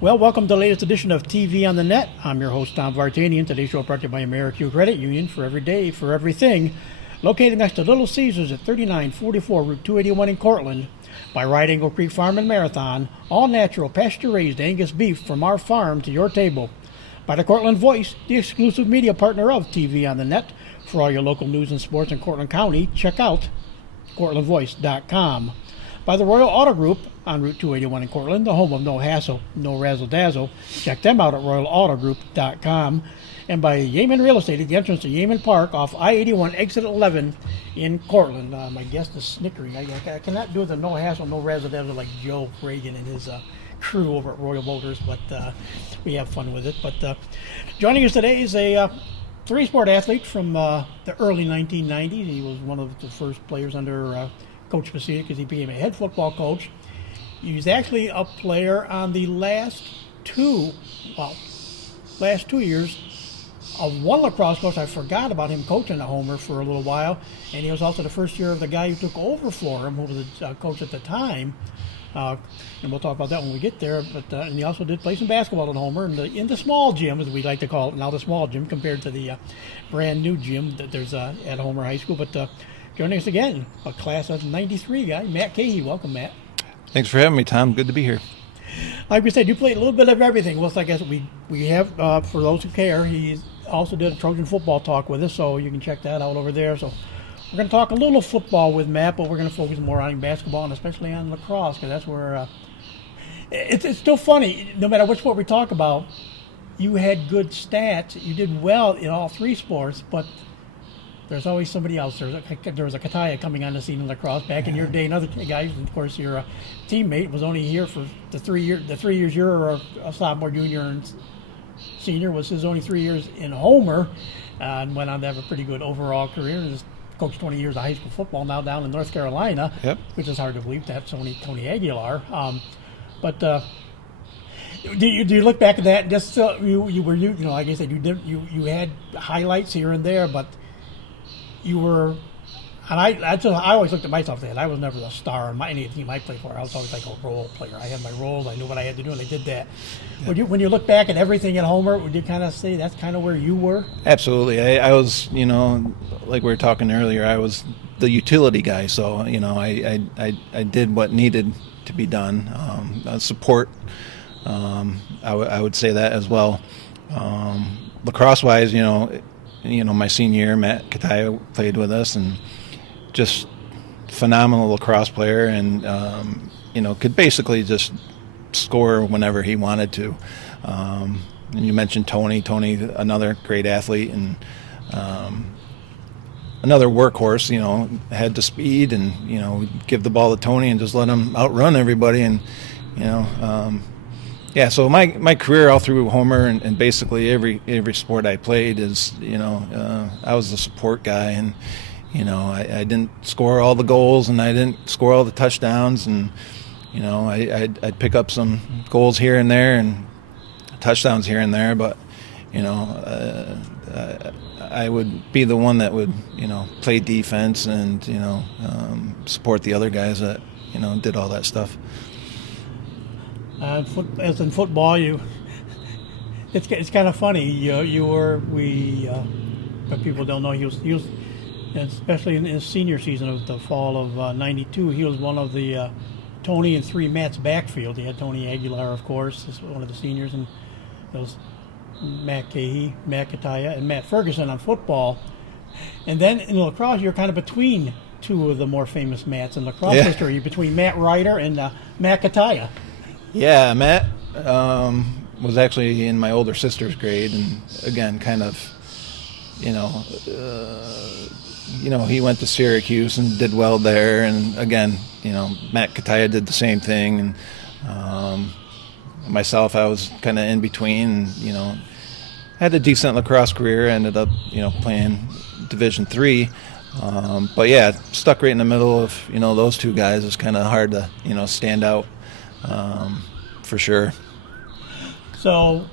Well, welcome to the latest edition of TV on the Net. I'm your host, Tom Vartanian. Today's show brought to you by AmeriQ Credit Union for every day, for everything. Located next to Little Caesars at 3944 Route 281 in Cortland. By Right Angle Creek Farm and Marathon, all natural, pasture-raised Angus beef from our farm to your table. By the Cortland Voice, the exclusive media partner of TV on the Net. For all your local news and sports in Cortland County, check out CortlandVoice.com. By the Royal Auto Group on Route 281 in Cortland, the home of no hassle, no razzle-dazzle. Check them out at RoyalAutoGroup.com. And by Yeaman Real Estate at the entrance to Yeaman Park off I-81 exit 11 in Cortland. My guest is snickering. I cannot do the no hassle, no razzle-dazzle like Joe Reagan and his crew over at Royal Motors, but we have fun with it. But joining us today is a three-sport athlete from the early 1990s. He was one of the first players under Coach Pacita because he became a head football coach. He was actually a player on the last two years of one lacrosse coach. I forgot about him coaching at Homer for a little while, and he was also the first year of the guy who took over for him, who was the coach at the time. And we'll talk about that when we get there. But and he also did play some basketball at Homer in the small gym, as we like to call it now, the small gym compared to the brand new gym that there's at Homer High School. But joining us again, a class of '93 guy, Matt Caughey. Welcome, Matt. Thanks for having me, Tom. Good to be here. Like we said, you played a little bit of everything. Well, I guess we have, for those who care, he also did a Trojan football talk with us, so you can check that out over there. So we're going to talk a little football with Matt, but we're going to focus more on basketball and especially on lacrosse, because that's where it's still funny. No matter which sport we talk about, you had good stats. You did well in all three sports, but there's always somebody else. There was a Caughey coming on the scene in lacrosse back in your day. Another guy, of course, your teammate was only here for the 3 years you're a sophomore, junior, and senior. Was his only 3 years in Homer, and went on to have a pretty good overall career. He's coached 20 years of high school football now down in North Carolina, Yep. Which is hard to believe. That's Tony Aguilar. But do you look back at that? Just like I said, you had highlights here and there, but you were, and I always looked at myself and said, I was never the star on any team I played for. I was always like a role player. I had my roles. I knew what I had to do, and I did that. Yeah. When you look back at everything at Homer, would you kind of say that's kind of where you were? Absolutely. I was, like we were talking earlier, I was the utility guy. So, I did what needed to be done. Support, I would say that as well. Lacrosse-wise, my senior year, Matt Caughey played with us, and just phenomenal lacrosse player, and could basically just score whenever he wanted to. And you mentioned Tony, another great athlete, and another workhorse. Had the speed, and we'd give the ball to Tony and just let him outrun everybody, and yeah, so my career all through Homer and basically every sport I played is, I was the support guy, and, I didn't score all the goals, and I didn't score all the touchdowns, and, I'd pick up some goals here and there and touchdowns here and there, but, I would be the one that would, play defense and, support the other guys that, did all that stuff. As in football, it's kind of funny. But people don't know he was, especially in his senior season of the fall of '92. He was one of the Tony and three Matt's backfield. He had Tony Aguilar, of course, as one of the seniors, and it was Matt Caughey, Matt Caughey, and Matt Ferguson on football. And then in lacrosse, you're kind of between two of the more famous Matts in lacrosse history, between Matt Ryder and Matt Caughey. Yeah, Matt was actually in my older sister's grade, and again, kind of, he went to Syracuse and did well there, and again, Matt Caughey did the same thing, and myself, I was kind of in between, and, had a decent lacrosse career, ended up, playing Division III, but yeah, stuck right in the middle of, those two guys. It's kind of hard to, stand out. For sure. So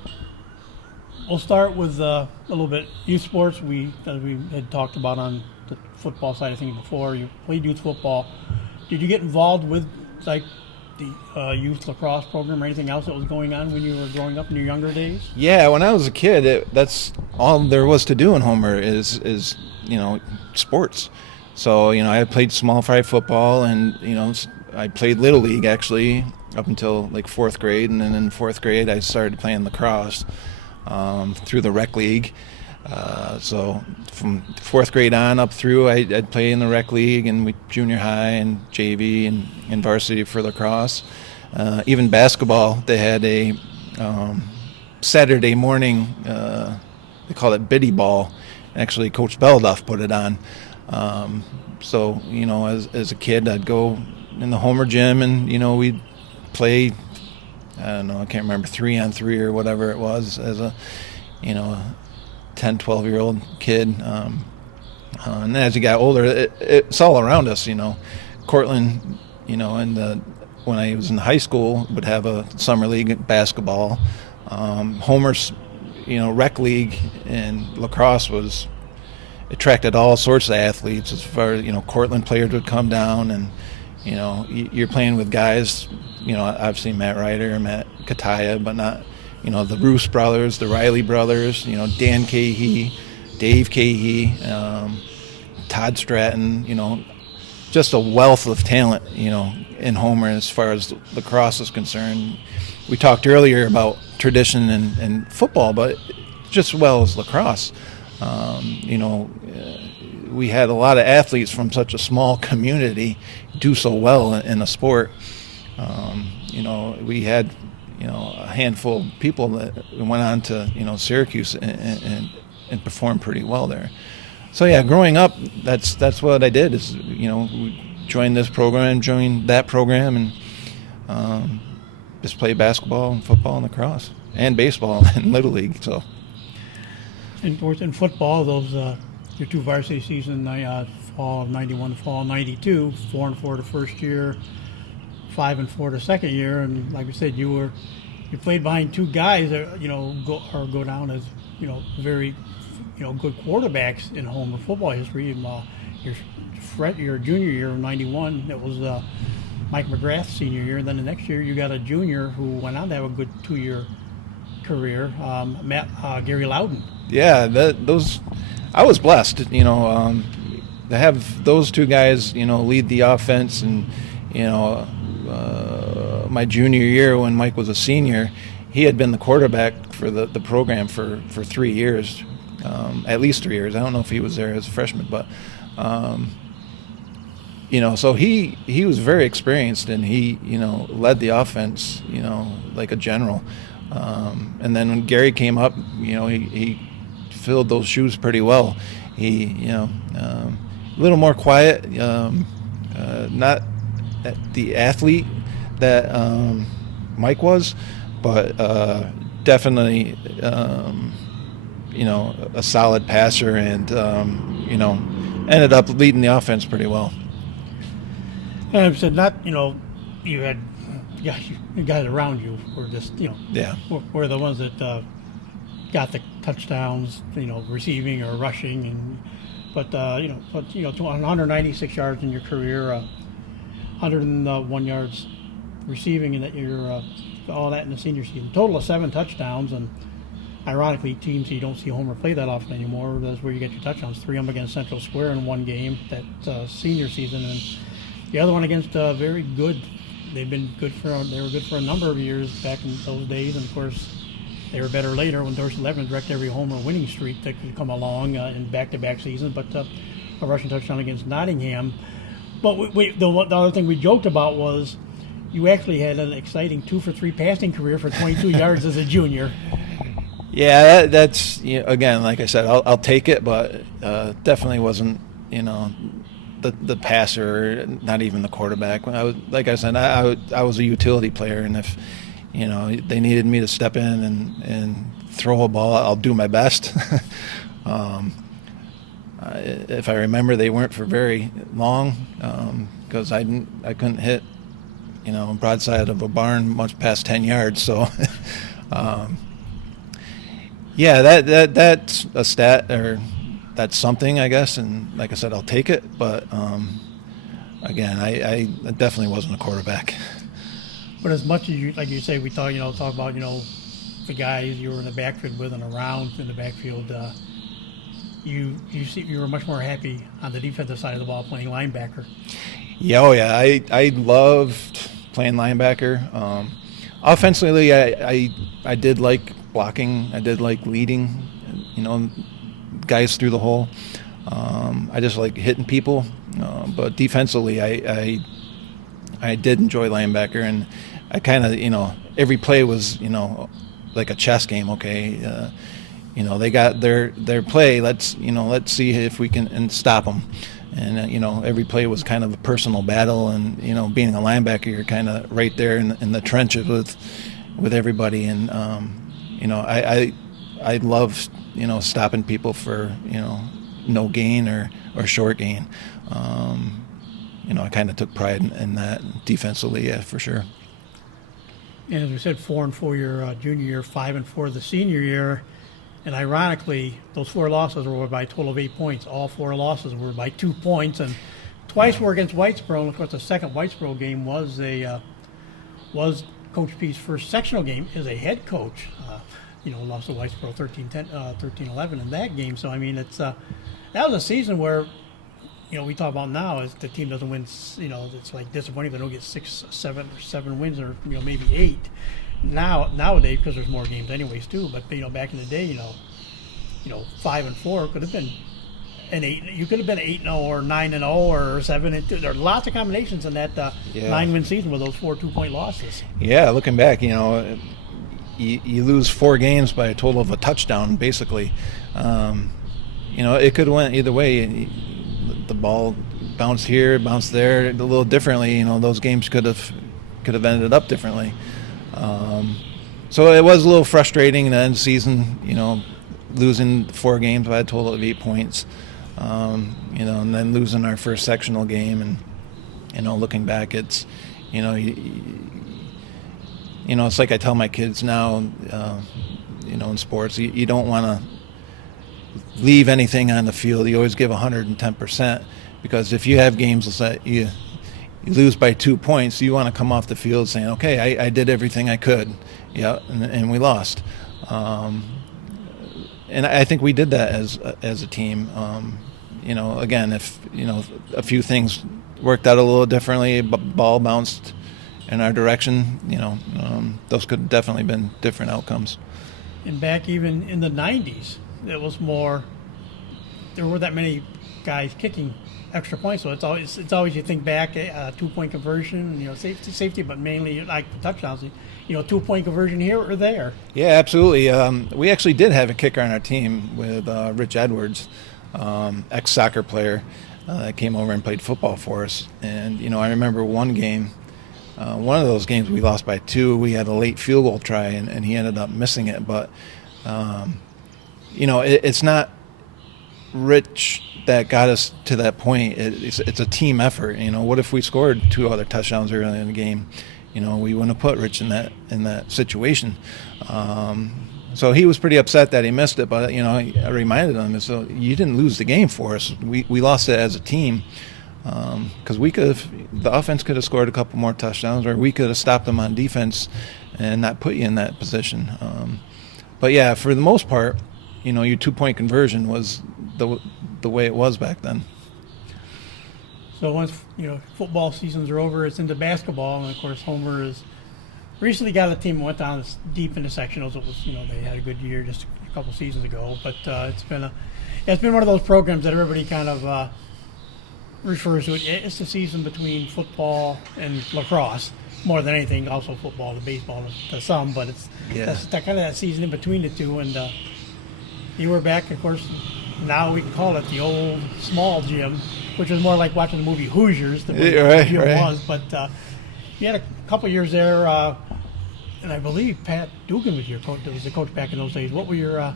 we'll start with a little bit youth sports. As we had talked about on the football side of things before, you played youth football. Did you get involved with like the youth lacrosse program or anything else that was going on when you were growing up in your younger days? Yeah, when I was a kid, that's all there was to do in Homer is sports. So I played small fry football, and I played little league actually up until like fourth grade, and then in fourth grade I started playing lacrosse through the rec league. So from fourth grade on up through, I'd play in the rec league and junior high and JV and varsity for lacrosse. Even basketball, they had a Saturday morning, they call it biddy ball. Actually, Coach Belduff put it on. So, as a kid, I'd go in the Homer gym and, we'd play, I don't know, I can't remember, 3-on-3 or whatever it was as a 10, 12-year-old kid. And as you got older, it's all around us, Cortland, when I was in high school, would have a summer league basketball. Homer's, rec league and lacrosse attracted all sorts of athletes. As far as, Cortland players would come down, and, you're playing with guys, I've seen Matt Ryder, Matt Kataya, but not, the Roos brothers, the Riley brothers, Dan Caughey, Dave Caughey, Todd Stratton, just a wealth of talent, in Homer as far as lacrosse is concerned. We talked earlier about tradition and football, but just as well as lacrosse. We had a lot of athletes from such a small community do so well in a sport. We had, a handful of people that went on to, Syracuse and performed pretty well there. So yeah, growing up, that's what I did is, we joined this program, joined that program, and just played basketball and football and lacrosse and baseball and little league. So. And of course, in football, those your two varsity seasons, fall of '91 to fall of '92, 4-4 the first year, 5-4 the second year, and like we said, you played behind two guys that go down as very good quarterbacks in Homer football history. Your junior year of '91, that was Mike McGrath's senior year, and then the next year you got a junior who went on to have a good 2-year career, Gary Loudon. Yeah, I was blessed, to have those two guys, lead the offense. And, my junior year when Mike was a senior, he had been the quarterback for the program for 3 years, at least 3 years. I don't know if he was there as a freshman, but, so he was very experienced, and he, led the offense, like a general. And then when Gary came up, he filled those shoes pretty well. He, a little more quiet, not the athlete that Mike was, but definitely, a solid passer, and, ended up leading the offense pretty well. And I said, you had, you guys around you were just, were the ones that got the touchdowns, receiving or rushing, but 196 yards in your career, 101 yards receiving in that year, all that in the senior season. Total of 7 touchdowns, and ironically, teams you don't see Homer play that often anymore, that's where you get your touchdowns. 3 of them against Central Square in one game that senior season, and the other one against very good. They were good for a number of years back in those days, and of course they were better later when Dorsey Levin wrecked every Homer winning streak that could come along in back-to-back seasons. But a rushing touchdown against Nottingham. But the other thing we joked about was you actually had an exciting 2-for-3 passing career for 22 yards as a junior. Yeah, that's again, like I said, I'll take it, but definitely wasn't the passer, not even the quarterback. I was a utility player, and if they needed me to step in and throw a ball, I'll do my best. If I remember, they weren't for very long because I couldn't hit broadside of a barn much past 10 yards. So yeah, that's a stat, or that's something, I guess, and like I said, I'll take it. But again, I definitely wasn't a quarterback. But as much as you, like you say, we talk about the guys you were in the backfield with and around in the backfield. You were much more happy on the defensive side of the ball playing linebacker. Yeah, oh yeah, I loved playing linebacker. Offensively, I did like blocking. I did like leading, guys through the hole. I just like hitting people. But defensively, I did enjoy linebacker, and I kind of, every play was, like a chess game. Okay, they got their play. Let's see if we can stop them. And every play was kind of a personal battle, and being a linebacker, you're kind of right there in the trenches with everybody. And I love stopping people for no gain or short gain. I kind of took pride in that defensively, yeah, for sure. And as we said, 4-4 your junior year, 5-4 the senior year. And ironically, those 4 losses were by a total of 8 points. All 4 losses were by 2 points, and twice were against Whitesboro. And of course, the second Whitesboro game was Coach P's first sectional game as a head coach. Lost to Whitesboro 13-11 in that game. So I mean, it's that was a season where we talk about now is the team doesn't win. It's like disappointing if they don't get 6, 7 wins or maybe 8. Nowadays, because there's more games anyways too, but back in the day, 5-4 could have been an 8. You could have been 8-0 or 9-0 or 7-2. There are lots of combinations in that 9-win season with those 4 2-point losses. Yeah, looking back, you lose 4 games by a total of a touchdown, basically. It could have went either way. The ball bounced here, bounced there, a little differently. Those games could have ended up differently. So it was a little frustrating in the end of the season, losing 4 games by a total of 8 points, and then losing our first sectional game. And, looking back, it's, it's like I tell my kids now, in sports, you don't want to leave anything on the field. You always give 110%, because if you have games that you lose by 2 points, you want to come off the field saying, okay, I did everything I could, and we lost. And I think we did that as a team. Again, if a few things worked out a little differently, ball bounced in our direction, those could have definitely been different outcomes. And back even in the 90s, it was more, there weren't that many guys kicking extra points, so it's always you think back, 2-point conversion, safety, but mainly like touchdowns, 2-point conversion here or there. Yeah, absolutely. We actually did have a kicker on our team with Rich Edwards, ex-soccer player that came over and played football for us. And I remember one game, one of those games we lost by 2. We had a late field goal try, and he ended up missing it. But it's not Rich that got us to that point. It's a team effort. What if we scored 2 other touchdowns early in the game? We wouldn't have put Rich in that situation. So he was pretty upset that he missed it. But I reminded him, so you didn't lose the game for us. We lost it as a team, because the offense could have scored a couple more touchdowns, or we could have stopped them on defense and not put you in that position. But yeah, for the most part, your 2-point conversion was the way it was back then. So once football seasons are over, it's into basketball, and of course Homer has recently got a team that went down deep into sectionals. It was they had a good year just a couple seasons ago, but it's been one of those programs that everybody kind of refers to it. It's the season between football and lacrosse more than anything. Also football to baseball to some, but that's kind of that season in between the two. And you were back, of course. Now we can call it the old small gym, which was more like watching the movie Hoosiers. The gym was, but you had a couple years there, and I believe Pat Dugan was your coach. Was the coach back in those days. What were your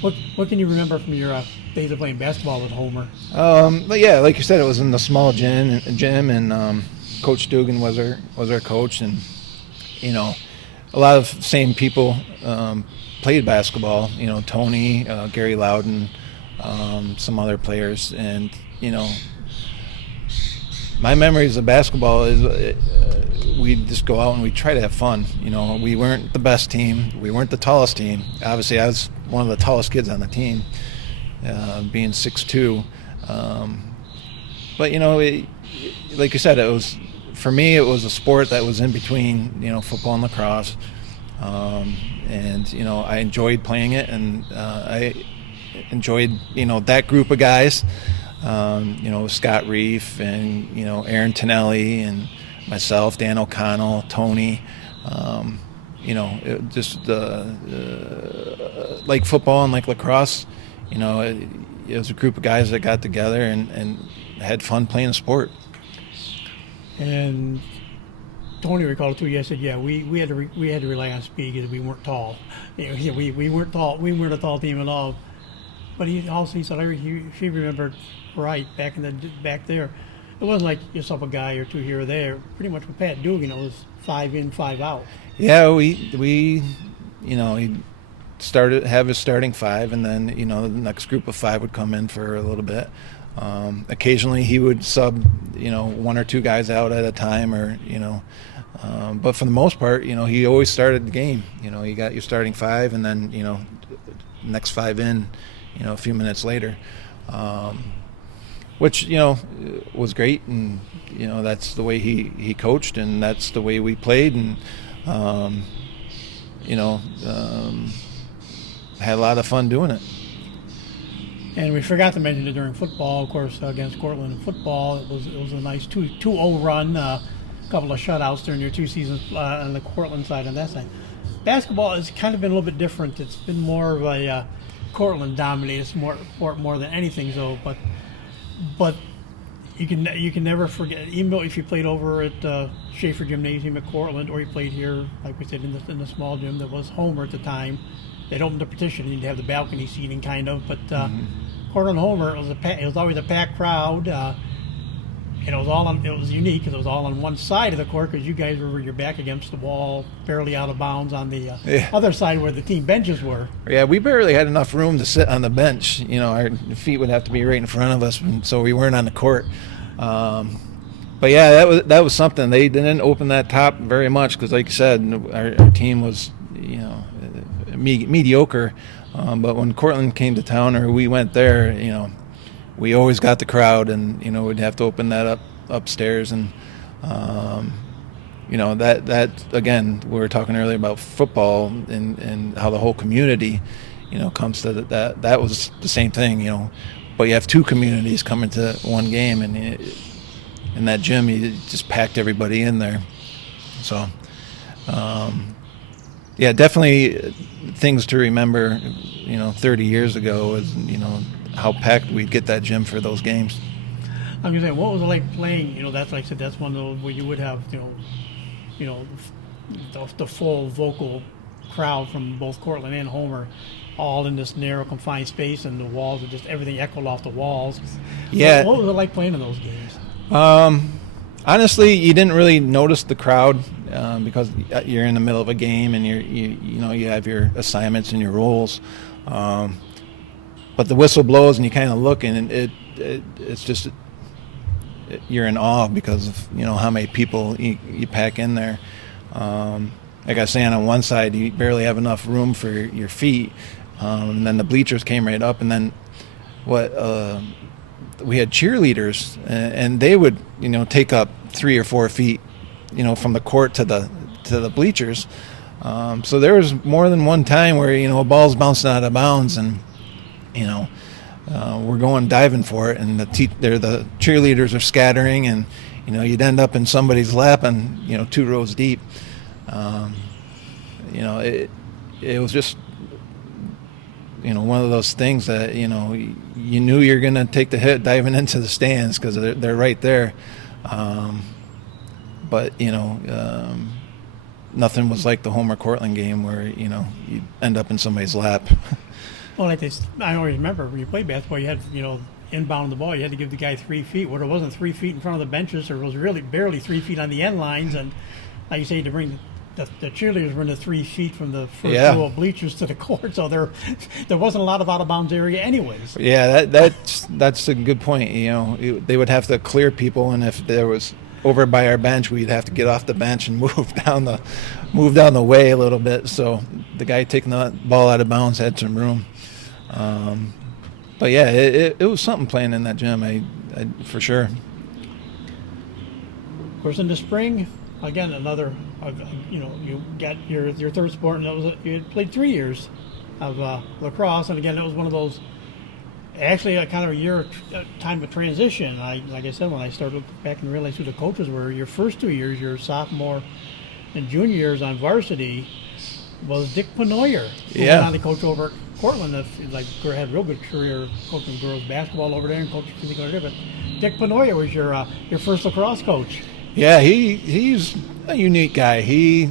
what can you remember from your days of playing basketball with Homer? But yeah, like you said, it was in the small gym, and Coach Dugan was our coach, and a lot of same people played basketball. Tony, Gary Loudon. Some other players, and my memories of basketball is we'd just go out and we'd try to have fun. We weren't the best team. We weren't the tallest team. Obviously, I was one of the tallest kids on the team, being 6'2". But, like you said, for me, it was a sport that was in between, football and lacrosse. And, I enjoyed playing it, and I enjoyed, that group of guys. Scott Reef and, Aaron Tonelli and myself, Dan O'Connell, Tony, like football and like lacrosse, it was a group of guys that got together and had fun playing a sport. And Tony recalled too. I said, "Yeah, we had to rely on speed because we weren't tall. We weren't tall. We weren't a tall team at all." But he said, if he remembered right back there, it wasn't like yourself a guy or two here or there. Pretty much with Pat Dugan, it was 5 in, 5 out. Yeah, he started have his starting 5, and then the next group of 5 would come in for a little bit. Occasionally he would sub 1 or 2 guys out at a time, or but for the most part he always started the game. You got your starting 5, and then next 5 in a few minutes later, which was great, and that's the way he coached, and that's the way we played, and had a lot of fun doing it. And we forgot to mention it during football, of course, against Cortland in football. It was a nice 2-0 run, a couple of shutouts during your 2 seasons on the Cortland side and that side. Basketball has kind of been a little bit different. It's been more of a Cortland dominated sport more than anything, so but you can never forget, even though if you played over at Schaefer Gymnasium at Cortland, or you played here, like we said, in the small gym that was Homer at the time. They'd opened the partition. You'd have the balcony seating kind of, but Cortland Homer, it was always a packed crowd. It was unique because it was all on one side of the court, because you guys were with your back against the wall, barely out of bounds on the other side where the team benches were. Yeah, we barely had enough room to sit on the bench. Our feet would have to be right in front of us, so we weren't on the court. But yeah, that was something. They didn't open that top very much because, like you said, our team was mediocre. But when Cortland came to town, or we went there, we always got the crowd, and we'd have to open that up upstairs, and that again, we were talking earlier about football and how the whole community comes to that was the same thing, but you have 2 communities coming to one game, and in that gym you just packed everybody in there. So yeah, definitely things to remember 30 years ago is how packed we'd get that gym for those games. I'm gonna say, what was it like playing? That's like I said, that's one of those where you would have the full vocal crowd from both Cortland and Homer, all in this narrow confined space, and the walls are just everything echoed off the walls. Yeah. What was it like playing in those games? Honestly, you didn't really notice the crowd because you're in the middle of a game, and you have your assignments and your roles. But the whistle blows, and you kind of look, and it's just you're in awe because of how many people you pack in there. Like I was saying, on one side you barely have enough room for your feet, and then the bleachers came right up, and then we had cheerleaders, and they would take up 3 or 4 feet from the court to the bleachers. So there was more than one time where a ball's bouncing out of bounds, and we're going diving for it, and the cheerleaders are scattering, and you'd end up in somebody's lap, and 2 rows deep. It was just one of those things that you knew you're going to take the hit diving into the stands because they're right there. But nothing was like the Homer Cortland game where you end up in somebody's lap. Well, I always remember when you played basketball, you had inbound the ball, you had to give the guy 3 feet. Where it wasn't 3 feet in front of the benches, or it was really barely 3 feet on the end lines, and like you say, to bring the cheerleaders were in the 3 feet from the first Yeah. row of bleachers to the court, so there wasn't a lot of out of bounds area anyways. Yeah, that's a good point. You know, they would have to clear people, and if there was over by our bench, we'd have to get off the bench and move down the way a little bit. So the guy taking the ball out of bounds had some room. But yeah, it was something playing in that gym, I for sure. Of course, in the spring, again, another, you got your third sport, and you had played 3 years of lacrosse, and again, it was one of those, actually a kind of a year time of transition. Like I said, when I started looking back and realized who the coaches were, your first 2 years, your sophomore and junior years on varsity, was Dick Penoyer, who went on to coach over at Cortland. Had a real good career coaching girls basketball over there and coaching physical over there. But Dick Penoyer was your first lacrosse coach. Yeah, he's a unique guy. He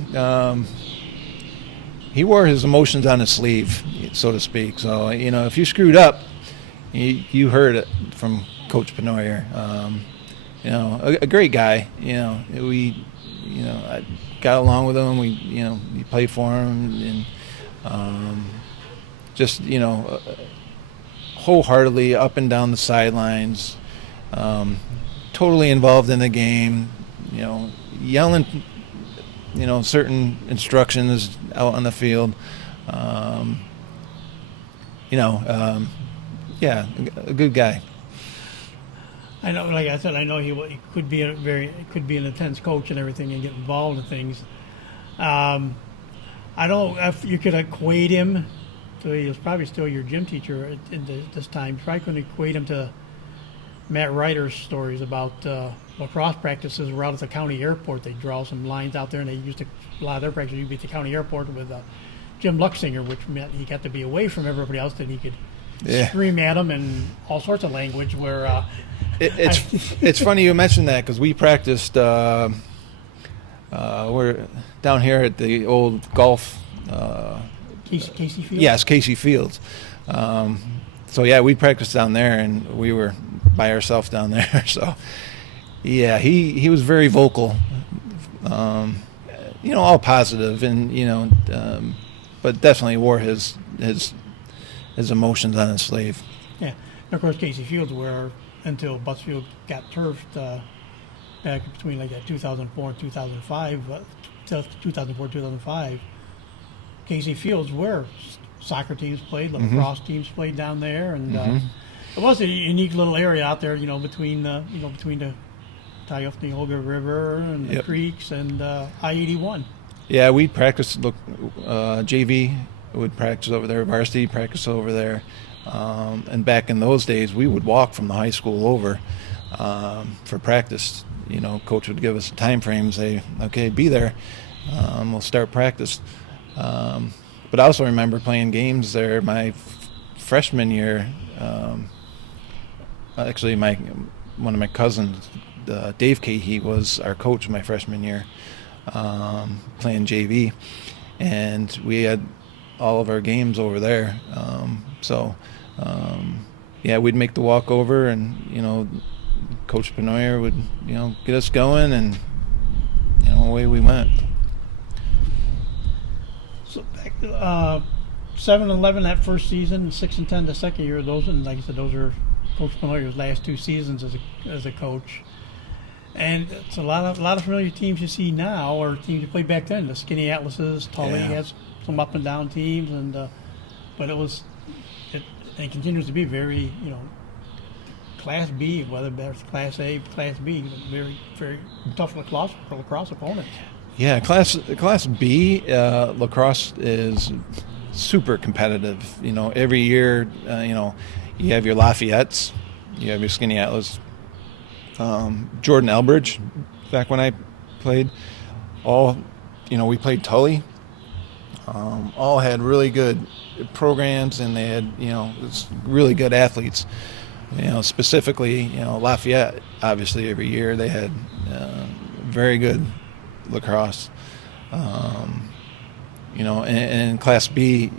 wore his emotions on his sleeve, so to speak. So if you screwed up, you heard it from Coach Penoyer. A great guy. I got along with him. We played for him, and just wholeheartedly up and down the sidelines, totally involved in the game. Yelling, certain instructions out on the field. Yeah, a good guy. I know, like I said, I know he could be an intense coach and everything, and get involved in things. I don't know if you could equate him to. He was probably still your gym teacher at this time. You probably couldn't equate him to Matt Ryder's stories about lacrosse practices were out at the county airport. They draw some lines out there, and a lot of their practices used to be at the county airport with Jim Luxinger, which meant he got to be away from everybody else, that he could scream at them in all sorts of language. Where it's funny you mentioned that, because we practiced. We're down here at the old golf. Casey Fields. Yes, Casey Fields. So yeah, we practiced down there, and we were by ourselves down there. So yeah, he was very vocal. All positive, and but definitely wore his emotions on his sleeve. Yeah, and of course Casey Fields, where until Butsfield got turfed back between like that 2004 and 2005, 2005, Casey Fields, where soccer teams played, lacrosse teams played down there, and it was a unique little area out there, between the Tioughnioga River and the creeks and I-81. Yeah, we practiced. JV would practice over there. Varsity practice over there. And back in those days, we would walk from the high school over for practice. Coach would give us a time frame, say, "Okay, be there. We'll start practice." But I also remember playing games there my freshman year. Actually, one of my cousins, Dave Caughey, was our coach my freshman year, playing JV, and we had all of our games over there. We'd make the walk over, and Coach Penoyer would get us going, and away we went. So 7-11 that first season, 6-10 the second year. Those, and like I said, those are Coach Penoyer's last 2 seasons as a coach. And it's a lot of familiar teams you see now, or teams you played back then. The Skinny Atlases, Tully has some up and down teams, and but it continues to be very Class B, whether that's Class A, Class B, very very tough lacrosse opponent. Yeah, Class B lacrosse is super competitive. Every year, you have your Lafayette's, you have your Skinny Atlas. Jordan Elbridge, back when I played, we played Tully. All had really good programs, and they had, really good athletes. Specifically, Lafayette, obviously every year they had very good lacrosse. And Class B,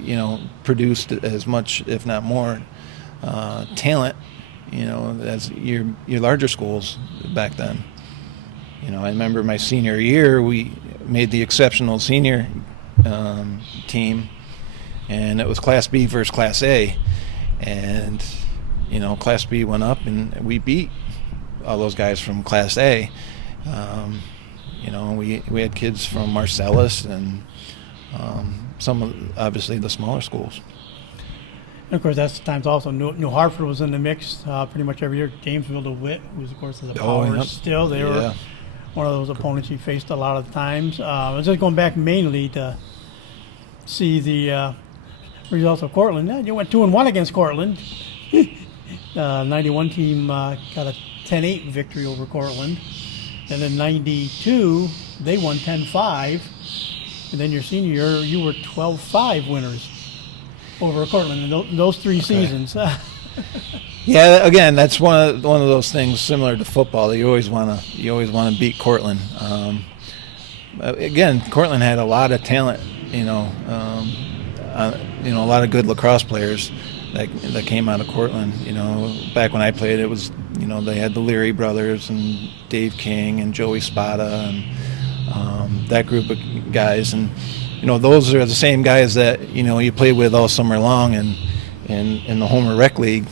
produced as much, if not more, talent, as your larger schools back then. I remember my senior year, we made the exceptional senior team, and it was Class B versus Class A, and Class B went up and we beat all those guys from Class A. We had kids from Marcellus and some of, obviously, the smaller schools. And of course, that's times also New Hartford was in the mix pretty much every year. Jamesville DeWitt, who's of course the power still, they were one of those opponents you faced a lot of the times. I was just going back mainly to see the results of Cortland. Yeah, you went 2-1 against Cortland. 91 team got a 10-8 victory over Cortland. And then 92, they won 10-5. And then your senior year, you were 12-5 winners over Cortland in those 3 seasons. Yeah, again, that's one of those things similar to football that you always want to beat Cortland. Again, Cortland had a lot of talent, a lot of good lacrosse players that came out of Cortland. Back when I played, it was they had the Leary brothers and Dave King and Joey Spada and that group of guys, and those are the same guys that you played with all summer long and in the Homer Rec League.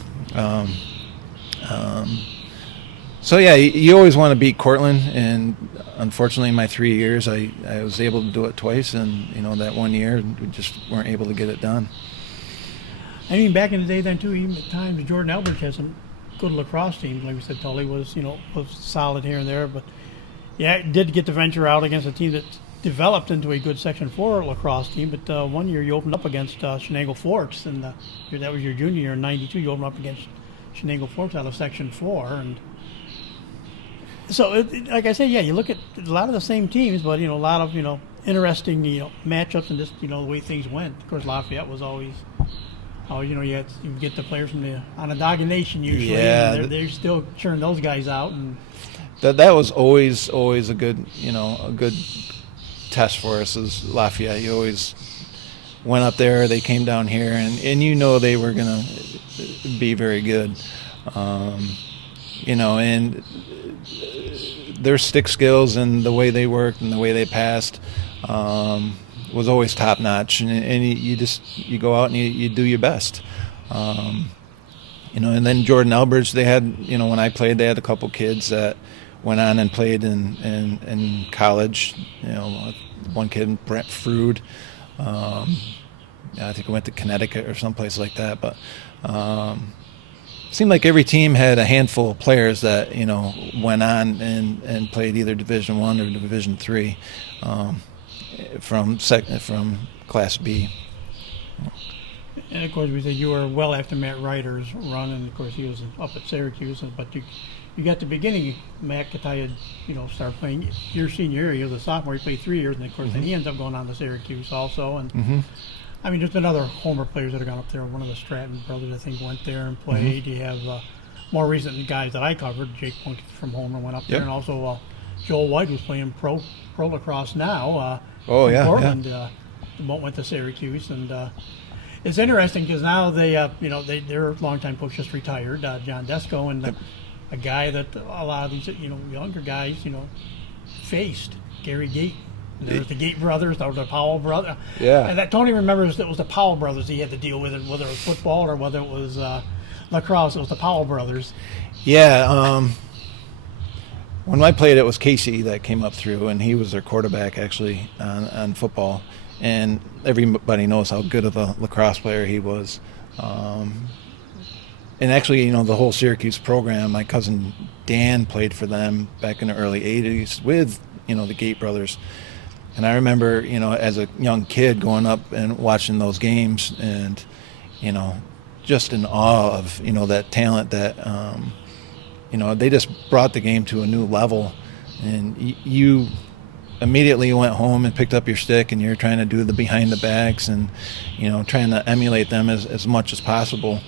So yeah, you always want to beat Cortland, and unfortunately, in my 3 years, I was able to do it twice, and that 1 year we just weren't able to get it done. I mean, back in the day then too, even at times Jordan Albert had some good lacrosse teams. Like we said, Tully was solid here and there, but yeah, it did get to venture out against a team that developed into a good Section 4 lacrosse team. But 1 year you opened up against Shenango Forks, and that was your junior year in '92. You opened up against Shenango Forks out of Section 4, and so like I said, yeah, you look at a lot of the same teams, but a lot of interesting matchups and just the way things went. Of course, Lafayette was always. You get the players from the Onondaga Nation usually. Yeah, and they still churn those guys out, and that was always a good test for us as Lafayette. You always went up there, they came down here, and they were gonna be very good. And their stick skills and the way they worked and the way they passed. Was always top notch, and you go out and you do your best, and then Jordan Elbridge, they had when I played, they had a couple kids that went on and played in college. One kid, Brent Frood, I think he went to Connecticut or someplace like that, but seemed like every team had a handful of players that went on and played either Division I or Division III. From Class B. And of course, we said you were well after Matt Ryder's run, and of course he was up at Syracuse. But you got the beginning. Matt Kataya, started playing your senior year. He was a sophomore. He played 3 years, and of course, then he ends up going on to Syracuse also. And I mean, there's been other Homer players that have gone up there. One of the Stratton brothers, I think, went there and played. You have more recent guys that I covered. Jake Punk from Homer went up there, and also Joel White, who's playing pro lacrosse now. Portland, went to Syracuse, and it's interesting because now their longtime coach just retired, John Desco, and a guy that a lot of these younger guys faced, Gary Gate. There's the Gate brothers, there was the Powell brothers. Yeah, and that Tony remembers that it was the Powell brothers he had to deal with, whether it was football or whether it was lacrosse. It was the Powell brothers. Yeah. When I played, it was Casey that came up through, and he was their quarterback actually on football. And everybody knows how good of a lacrosse player he was. And actually, the whole Syracuse program, my cousin Dan played for them back in the early 80s with, the Gate brothers. And I remember, as a young kid going up and watching those games and, just in awe of, that talent that they just brought the game to a new level, and you immediately went home and picked up your stick, and you're trying to do the behind the backs and trying to emulate them as much as possible.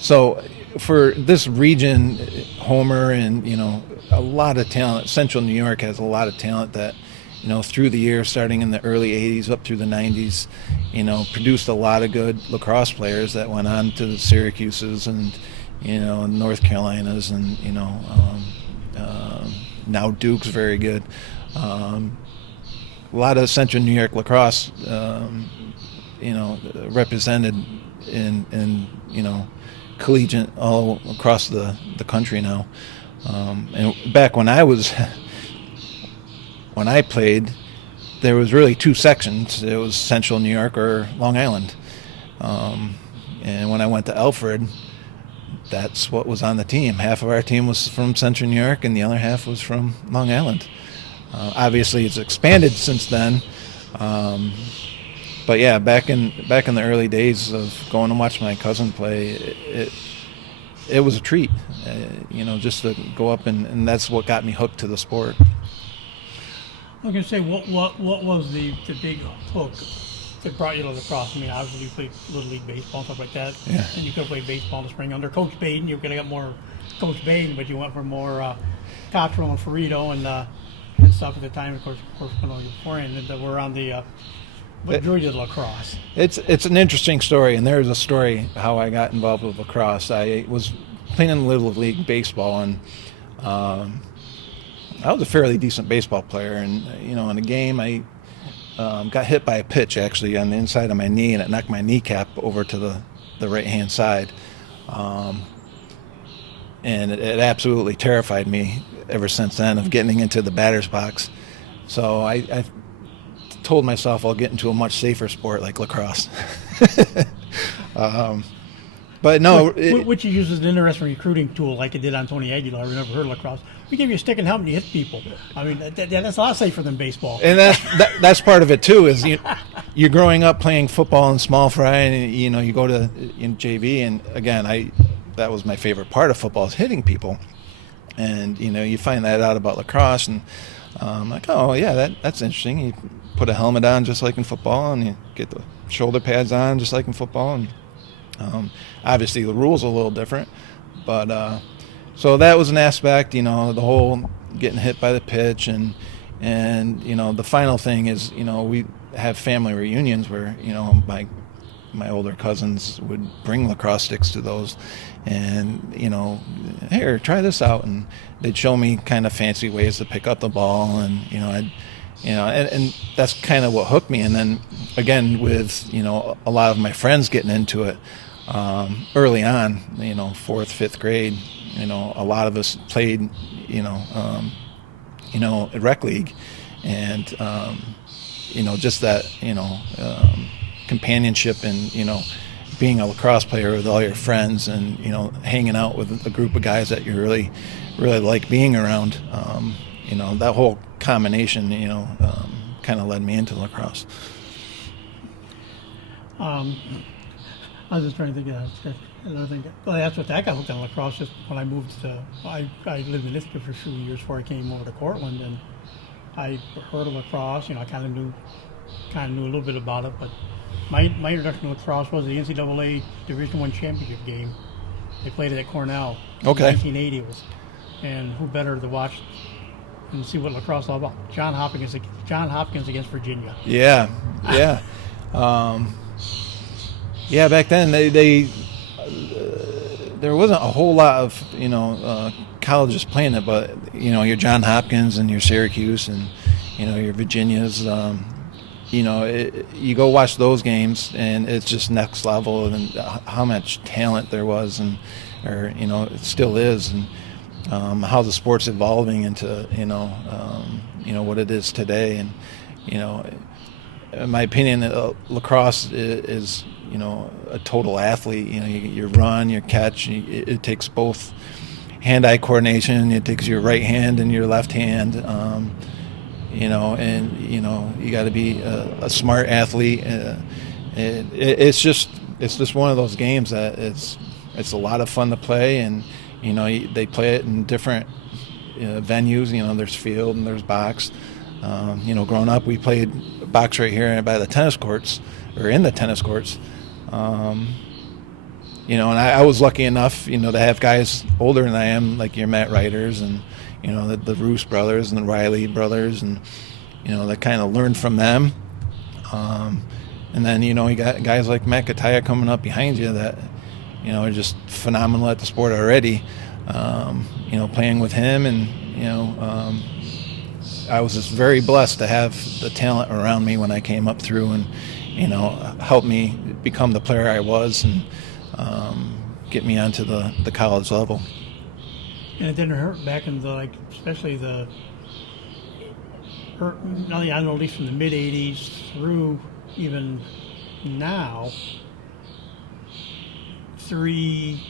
So for this region, Homer and a lot of talent. Central New York has a lot of talent that through the years, starting in the early 80s up through the 90s, produced a lot of good lacrosse players that went on to the Syracuses and North Carolinas, and now Duke's very good. A lot of Central New York lacrosse, represented in collegiate all across the country now. And back when I played, there was really two sections. It was Central New York or Long Island. And when I went to Alfred, that's what was on the team. Half of our team was from Central New York, and the other half was from Long Island. Obviously, it's expanded since then. But yeah, back in the early days of going to watch my cousin play, it was a treat, just to go up and that's what got me hooked to the sport. I was going to say, what was the big hook that brought you to lacrosse? I mean, obviously you played Little League baseball and stuff like that, yeah. And you could play baseball in the spring under Coach Baden. You were going to get more Coach Baden, but you went for more Cottrell and Ferrito and stuff at the time. Of course, beforehand, that were on the what drew you to lacrosse? It's an interesting story, and there's a story how I got involved with lacrosse. I was playing in Little League baseball, and I was a fairly decent baseball player. And in a game, I got hit by a pitch actually on the inside of my knee, and it knocked my kneecap over to the right hand side. And it absolutely terrified me ever since then of getting into the batter's box. So I told myself I'll get into a much safer sport like lacrosse. But no. Which you use as an interesting recruiting tool like it did on Tony Aguilar. I've never heard of lacrosse. We give you a stick and help and you hit people. I mean, that's a lot safer than baseball. And that's part of it too, is you're growing up playing football in small fry, and you go to in JV, and again, that was my favorite part of football, is hitting people. And you find that out about lacrosse, and like, oh yeah, that's interesting. You put a helmet on just like in football, and you get the shoulder pads on just like in football, and obviously the rules are a little different, but so that was an aspect, the whole getting hit by the pitch, and the final thing is, we have family reunions where my older cousins would bring lacrosse sticks to those, and here, try this out, and they'd show me kind of fancy ways to pick up the ball, and and that's kind of what hooked me. And then again, with a lot of my friends getting into it early on, 4th, 5th grade, a lot of us played at rec league, and just that companionship, and being a lacrosse player with all your friends, and hanging out with a group of guys that you really like being around, that whole combination kind of led me into lacrosse. I was just trying to think of another thing. Well, that's what I got hooked on lacrosse. Just when I moved I lived in Ithaca for a few years before I came over to Cortland, and I heard of lacrosse. I kind of knew a little bit about it, but my introduction to lacrosse was the NCAA Division I championship game. They played it at Cornell. Okay. In 1980 it was, and who better to watch and see what lacrosse is all about? John Hopkins against Virginia. Yeah. Yeah, back then they there wasn't a whole lot of colleges playing it, but your John Hopkins and your Syracuse and your Virginias. You go watch those games, and it's just next level, and how much talent there was, or it still is, and how the sport's evolving into what it is today, and in my opinion, lacrosse is a total athlete. You run, you catch. It takes both hand-eye coordination. It takes your right hand and your left hand. You got to be a smart athlete. It's just one of those games that it's a lot of fun to play, and they play it in different venues. There's field and there's box. Growing up, we played box right here by the tennis courts, or in the tennis courts. And I was lucky enough, to have guys older than I am, like your Matt Reiters and the Roos brothers and the Riley brothers, and that kind of learned from them. And then you got guys like Matt Kataya coming up behind you that are just phenomenal at the sport already. Playing with him, and I was just very blessed to have the talent around me when I came up through, and helped me become the player I was, and get me onto the college level. And it didn't hurt back in the, especially the, I don't know, at least from the mid 80s through even now, 3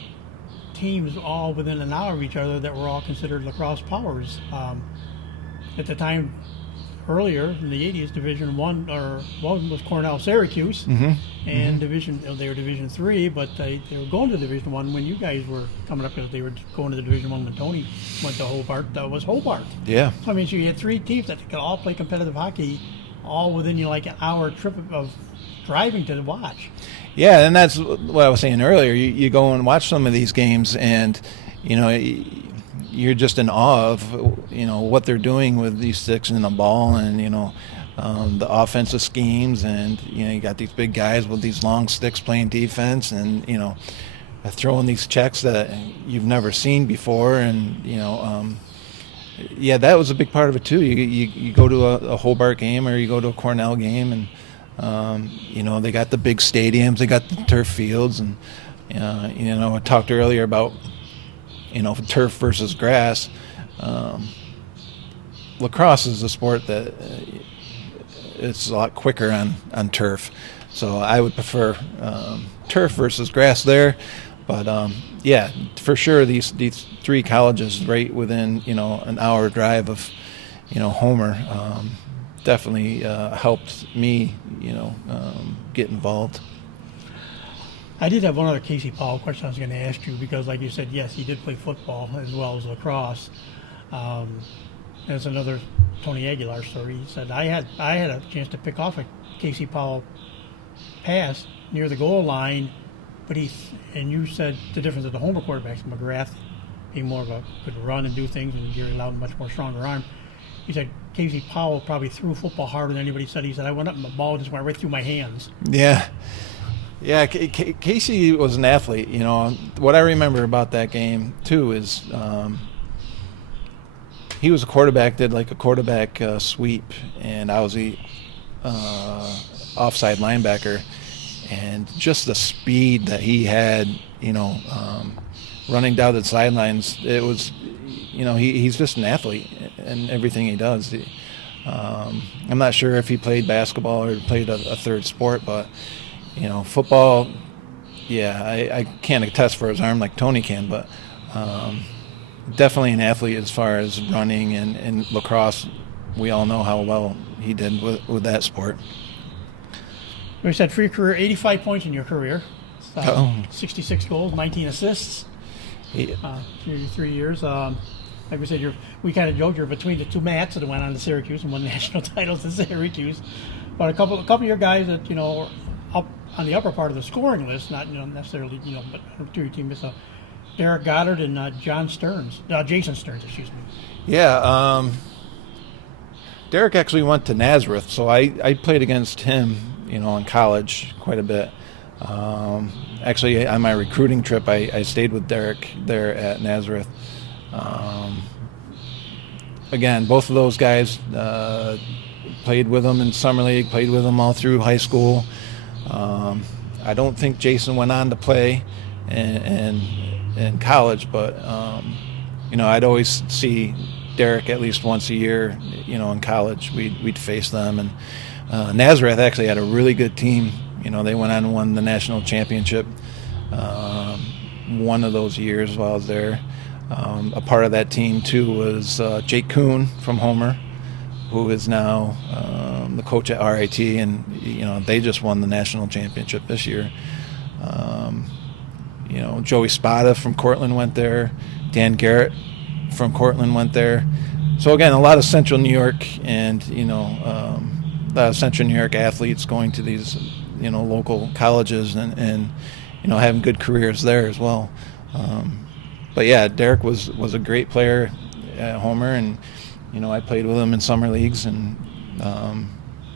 teams all within an hour of each other that were all considered lacrosse powers. At the time, earlier in the 80s, Division One or one was Cornell, Syracuse, and they were Division Three, but they were going to Division One when you guys were coming up, because they were going to the Division One when Tony went to Hobart. That was Hobart. Yeah. So I mean, so you had 3 teams that could all play competitive hockey, all within an hour trip of driving to watch. Yeah, and that's what I was saying earlier. You go and watch some of these games, and you're just in awe of what they're doing with these sticks and the ball, and the offensive schemes, and you got these big guys with these long sticks playing defense, and throwing these checks that you've never seen before, and yeah, that was a big part of it too. You go to a Hobart game, or you go to a Cornell game, and they got the big stadiums, they got the turf fields, and I talked earlier about turf versus grass. Lacrosse is a sport that it's a lot quicker on turf, so I would prefer turf versus grass there. But yeah, for sure, these 3 colleges right within an hour drive of Homer definitely helped me get involved. I did have one other Casey Powell question I was going to ask you, because like you said, yes, he did play football as well as lacrosse. There's another Tony Aguilar story. He said, I had a chance to pick off a Casey Powell pass near the goal line, but and you said the difference of the Homer quarterbacks, McGrath being more of a could run and do things, and Gary Loudon much more stronger arm. He said Casey Powell probably threw football harder than anybody said. He said, I went up and the ball just went right through my hands. Yeah. Yeah, Casey was an athlete. What I remember about that game too is he was a quarterback, did like a quarterback sweep, and I was the offside linebacker, and just the speed that he had, running down the sidelines, it was, he's just an athlete in everything he does. I'm not sure if he played basketball or played a third sport, but football, yeah, I can't attest for his arm like Tony can, but definitely an athlete as far as running, and lacrosse, we all know how well he did with that sport. We said for your career, 85 points in your career, 66 goals, 19 assists, 3 years. Like we said, we kind of joked you're between the 2 Matts that went on to Syracuse and won national titles at Syracuse. But a couple of your guys that are up on the upper part of the scoring list, not necessarily but to your team is Derek Goddard and Jason Stearns, excuse me. Yeah, Derek actually went to Nazareth, so I played against him, in college quite a bit. Actually, on my recruiting trip, I stayed with Derek there at Nazareth. Again, both of those guys played with him in summer league, played with him all through high school. I don't think Jason went on to play in college, but I'd always see Derek at least once a year. In college, we'd face them, and Nazareth actually had a really good team. They went on and won the national championship one of those years while I was there. A part of that team too was Jake Kuhn from Homer, who is now the coach at RIT, and they just won the national championship this year. Joey Spada from Cortland went there. Dan Garrett from Cortland went there. So again, a lot of Central New York, and a lot of Central New York athletes going to these local colleges, and having good careers there as well. But yeah, Derek was a great player at Homer, and I played with him in summer leagues, and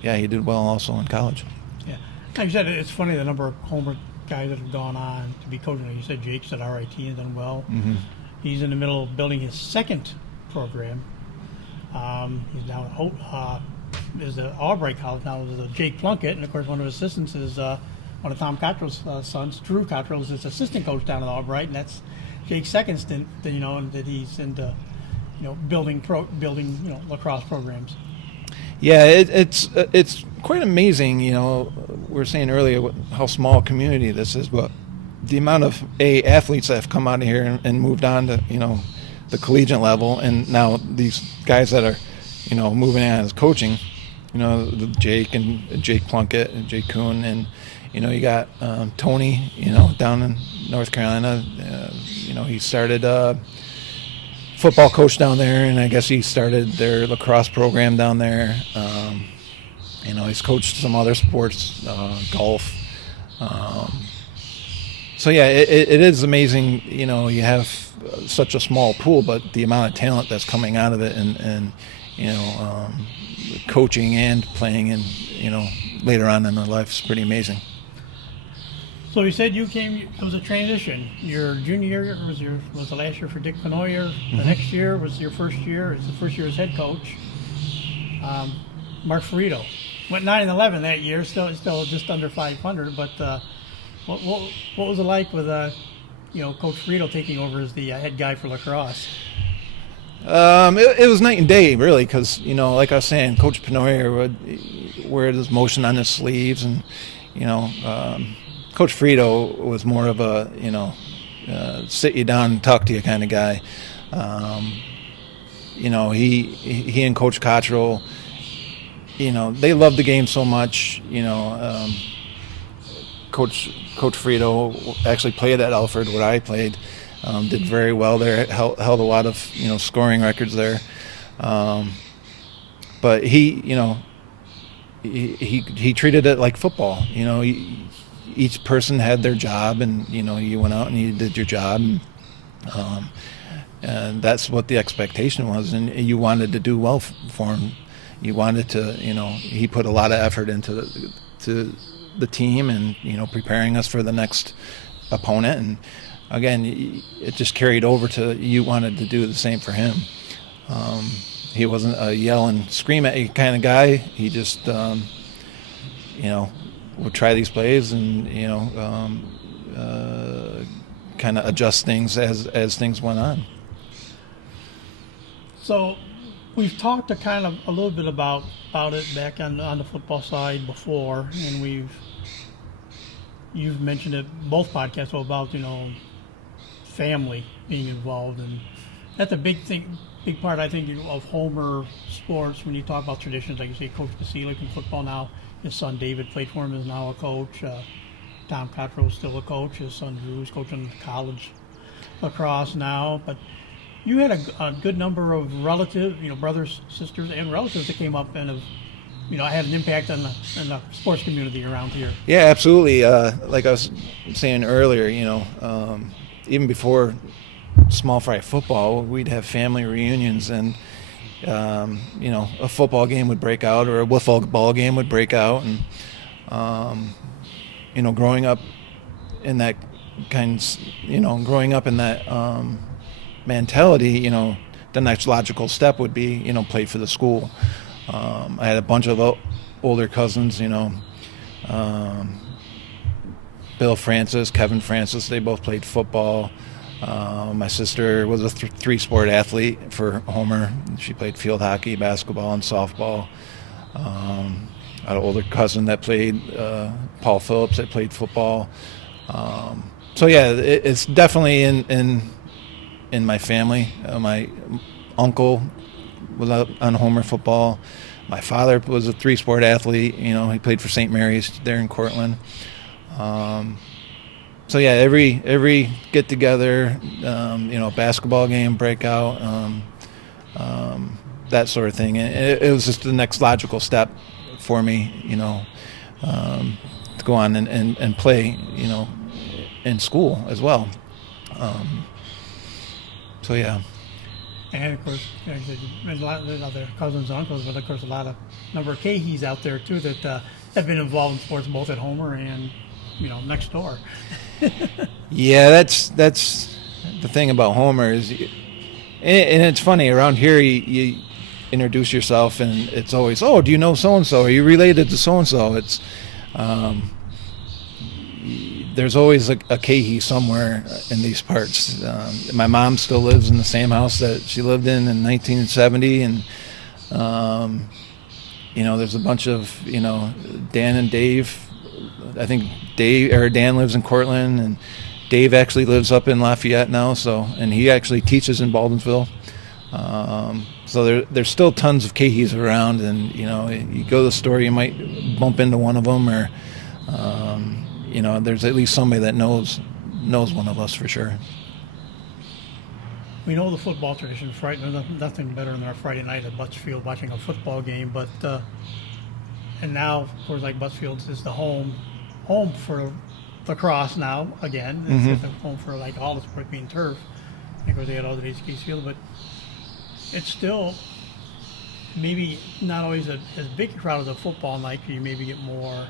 yeah, he did well also in college. Yeah, like you said, it's funny the number of Homer guys that have gone on to be coaching. You said Jake's at RIT and done well. Mm-hmm. He's in the middle of building his second program. He's now at is the Albright College now with Jake Plunkett, and of course one of his assistants is one of Tom Cottrell's sons, Drew Cottrell, is his assistant coach down at Albright, and that's Jake's second stint. And that he's into building lacrosse programs. Yeah, it's quite amazing. We were saying earlier how small a community this is, but the amount of athletes that have come out of here and moved on to the collegiate level, and now these guys that are moving on as coaching, Jake Plunkett and Jake Kuhn, and you got Tony, down in North Carolina. He started football coach down there, and I guess he started their lacrosse program down there. He's coached some other sports, golf. So yeah, it is amazing. You have such a small pool, but the amount of talent that's coming out of it, and coaching and playing, and later on in their life is pretty amazing. So you said it was a transition. Your junior year was the last year for Dick Penoyer. The next year was your first year. It's the first year as head coach. Mark Ferrito went 9-11 that year, still just under 500. But what was it like with Coach Ferrito taking over as the head guy for lacrosse? It was night and day, really, because like I was saying, Coach Penoyer would wear his motion on his sleeves, and Coach Ferrito was more of a sit you down and talk to you kind of guy. He and Coach Cottrell, they loved the game so much. Coach Ferrito actually played at Alfred, where I played. Did very well there. Held a lot of scoring records there. But he treated it like football. Each person had their job, and you went out and you did your job, and that's what the expectation was. And you wanted to do well for him. You wanted to, he put a lot of effort into the team, and preparing us for the next opponent. And again, it just carried over to you wanted to do the same for him. He wasn't a yell and scream at you kind of guy. He just, would try these plays and, kind of adjust things as things went on. So we've talked a little bit about it back on the football side before, and you've mentioned it both podcasts about, family being involved, and that's a big part, I think, of Homer sports when you talk about traditions. Like you say, Coach Basilic in football now, his son David played for him, is now a coach. Tom Cottrell is still a coach. His son Drew is coaching college lacrosse now. But you had a good number of relatives, brothers, sisters, and relatives that came up and have, had an impact on the sports community around here. Yeah, absolutely. Like I was saying earlier, even before small fry football, we'd have family reunions, and a football game would break out, or a wiffle ball game would break out, and growing up in that mentality, the next logical step would be play for the school. I had a bunch of older cousins, Bill Francis, Kevin Francis, they both played football. My sister was a three-sport athlete for Homer. She played field hockey, basketball, and softball. I had an older cousin that played, Paul Phillips, that played football. So yeah, it's definitely in my family. My uncle was on Homer football. My father was a three-sport athlete. He played for St. Mary's there in Cortland. So yeah, every get together, basketball game breakout, that sort of thing. And it was just the next logical step for me, to go on and play, in school as well. So yeah. And of course, there's a lot of other cousins and uncles, but of course number of Caughey's out there too that have been involved in sports both at Homer and next door. Yeah, that's the thing about Homer is, and it's funny around here. introduce yourself, and it's always, oh, do you know so and so? Are you related to so and so? It's there's always a Caughey somewhere in these parts. My mom still lives in the same house that she lived in 1970, and there's a bunch of Dan and Dave. I think Dan lives in Cortland, and Dave actually lives up in Lafayette now. And he actually teaches in Baldwinsville. So there's still tons of Caughey's around, and you go to the store, you might bump into one of them, or there's at least somebody that knows one of us for sure. We know the football tradition, right? There's nothing better than our Friday night at Buttsfield watching a football game. But and now, of course, like Buttsfield is the home for lacrosse now again. It's the home for like all the sport being turf. Of course, they had all the Case Field, but it's still maybe not always as big a crowd as a football night. You maybe get more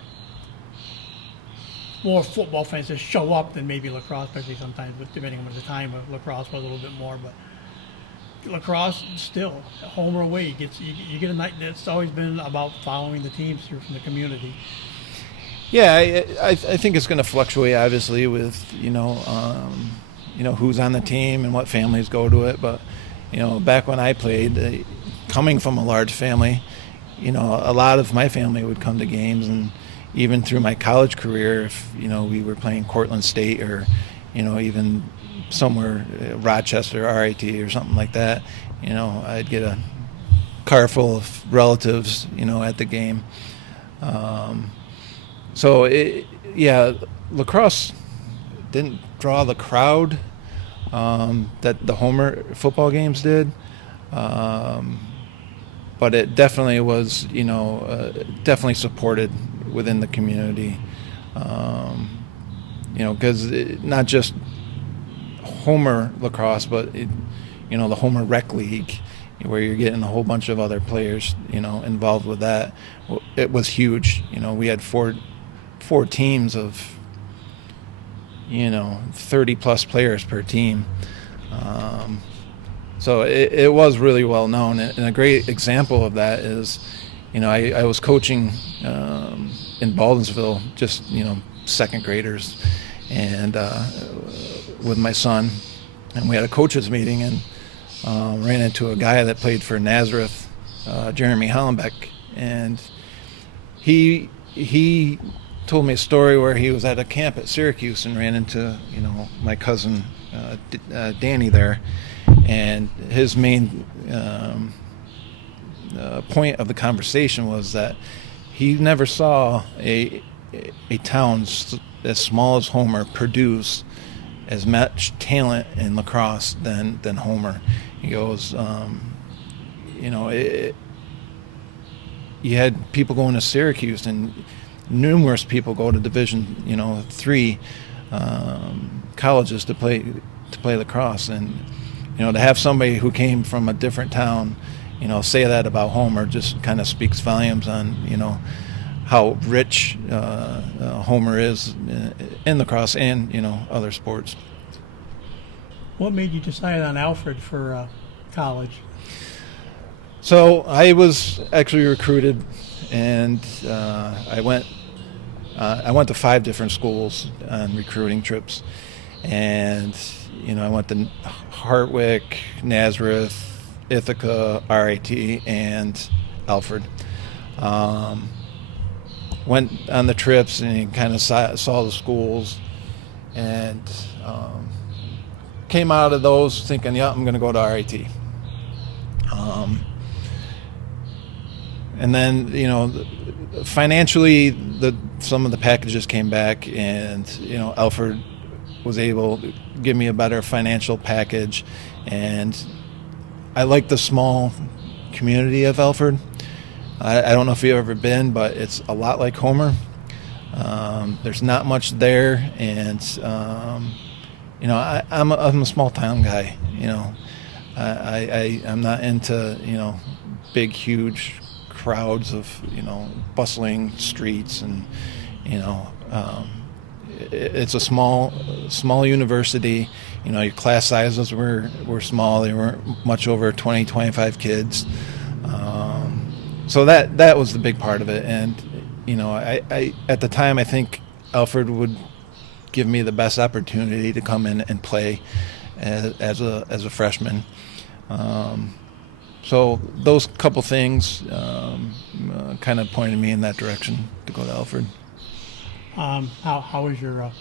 football fans that show up than maybe lacrosse, especially sometimes, but depending on the time of lacrosse was a little bit more. But lacrosse still, home or away, you get a night that's always been about following the teams through from the community. Yeah, I think it's going to fluctuate, obviously, with who's on the team and what families go to it. But back when I played, coming from a large family, a lot of my family would come to games, and even through my college career, if we were playing Cortland State or even somewhere Rochester, RIT or something like that, I'd get a car full of relatives at the game. Lacrosse didn't draw the crowd that the Homer football games did, but it definitely was definitely supported within the community, because not just Homer lacrosse, but the Homer Rec League, where you're getting a whole bunch of other players involved with that. It was huge. We had four teams of 30 plus players per team, so it was really well known. And a great example of that is I was coaching in Baldwinsville, just second graders, and with my son, and we had a coaches meeting, and ran into a guy that played for Nazareth, Jeremy Hollenbeck, and he told me a story where he was at a camp at Syracuse and ran into my cousin Danny there, and his main point of the conversation was that he never saw a town as small as Homer produce as much talent in lacrosse than Homer. He goes, you had people going to Syracuse, and numerous people go to Division, 3 colleges to play lacrosse, and to have somebody who came from a different town, say that about Homer just kind of speaks volumes on how rich Homer is in lacrosse and other sports. What made you decide on Alfred for college? So I was actually recruited, and I went to 5 different schools on recruiting trips, and I went to Hartwick, Nazareth, Ithaca, RIT, and Alfred. Went on the trips and kind of saw the schools, and came out of those thinking, yeah, I'm going to go to RIT. And then, financially, some of the packages came back, and, Alfred was able to give me a better financial package. And I like the small community of Alfred. I don't know if you've ever been, but it's a lot like Homer. There's not much there, and, I'm a small town guy, I'm not into, big, huge crowds of bustling streets, and it's a small university. Your class sizes were small. They weren't much over 20-25 kids. So that was the big part of it. And, I at the time, I think Alfred would give me the best opportunity to come in and play as a freshman. So those couple things kind of pointed me in that direction to go to Alfred. How was your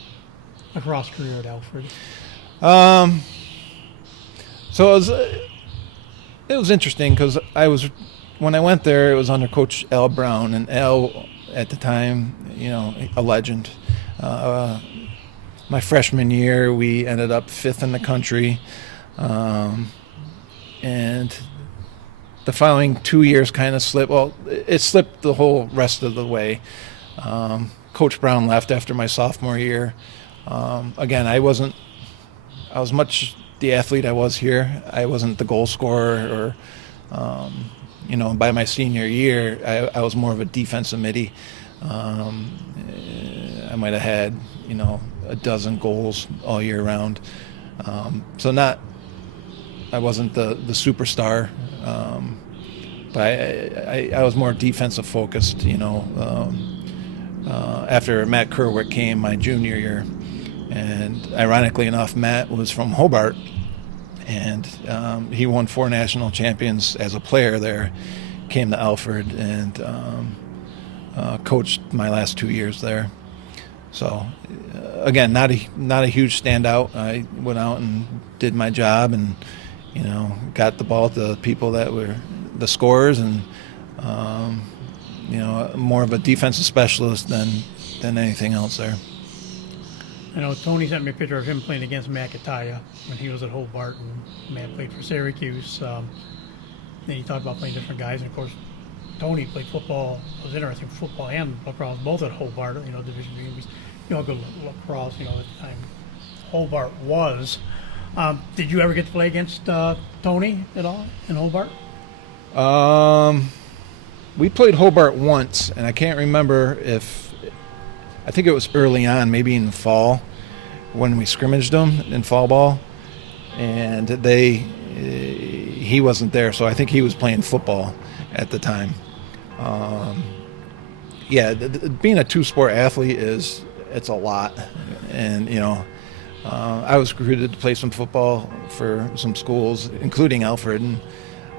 lacrosse career at Alfred? So it was interesting because when I went there, it was under Coach Al Brown, and Al at the time, a legend. My freshman year, we ended up 5th in the country, and the following 2 years kind of slipped. Well, it slipped the whole rest of the way. Coach Brown left after my sophomore year. Again, I was much the athlete I was here. I wasn't the goal scorer, or by my senior year, I was more of a defensive midi. I might have had a dozen goals all year round. So I wasn't the superstar, but I was more defensive focused. After Matt Kerwick came my junior year, and ironically enough, Matt was from Hobart, and he won 4 national champions as a player there, came to Alfred, and coached my last 2 years there. So again, not a huge standout. I went out and did my job, and got the ball to people that were the scorers, and more of a defensive specialist than anything else there. I know Tony sent me a picture of him playing against Matt Caughey when he was at Hobart, and Matt played for Syracuse. Then he talked about playing different guys, and of course Tony played football. It was interesting, football and lacrosse, both at Hobart. Division B. Good lacrosse. At the time Hobart was. Did you ever get to play against Tony at all in Hobart? We played Hobart once, and I can't remember I think it was early on, maybe in the fall, when we scrimmaged them in fall ball, and he wasn't there, so I think he was playing football at the time. Being a 2-sport athlete it's a lot, and I was recruited to play some football for some schools, including Alfred, and